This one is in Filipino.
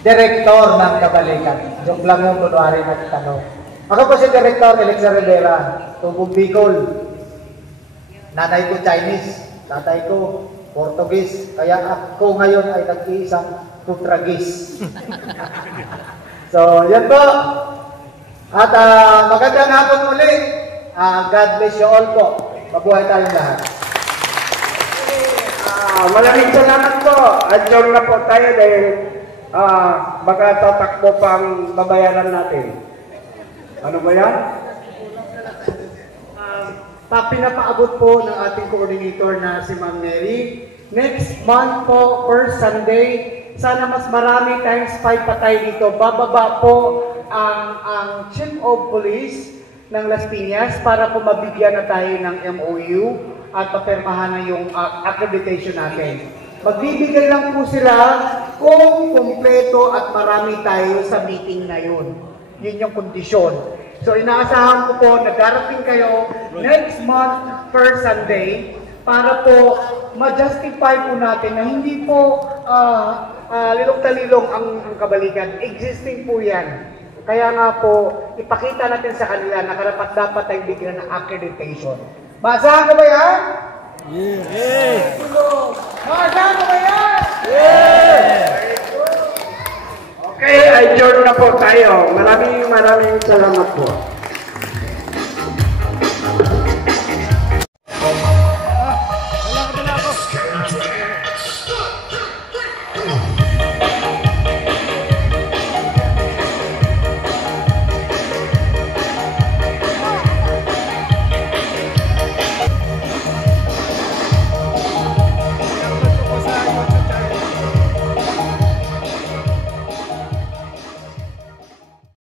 Direktor ng Kabalikan. Joke lang yung kunwari nagtanong. Ako po si Direktor Alexa Rivera, Tubog Bicol. Nanay ko Chinese, tatay ko Portuguese, kaya ako ngayon ay nag-iisang Putragis. So, yan po. At magandang hapon muli. God bless you all po. Mabuhay tayong lahat. Maraming salamat po. Adjourn na po tayo dahil baka tatakbo pang babayaran natin. Ano ba yan? Pinapaabot po ng ating coordinator na si Ma'am Mary. Next month po, first Sunday, sana mas marami times 5 pa tayo dito. Bababa po ang Chief of Police ng Las Piñas para po mabigyan na tayo ng MOU at papirmahan na yung accreditation natin. Magbibigay lang po sila kung kumpleto at marami tayo sa meeting na yun. Yun yung kondisyon. So inaasahan ko po na darating kayo next month, first Sunday, para po ma-justify po natin na hindi po lilong-talilong ang kabalikan. Existing po yan. Kaya nga po, ipakita natin sa kanila na karapat-dapat ay bigyan ng accreditation. Maasahan ko ba yan? Yes! Maasahan ko ba yan? Yes! Okay, adjourn na po tayo. Maraming salamat po.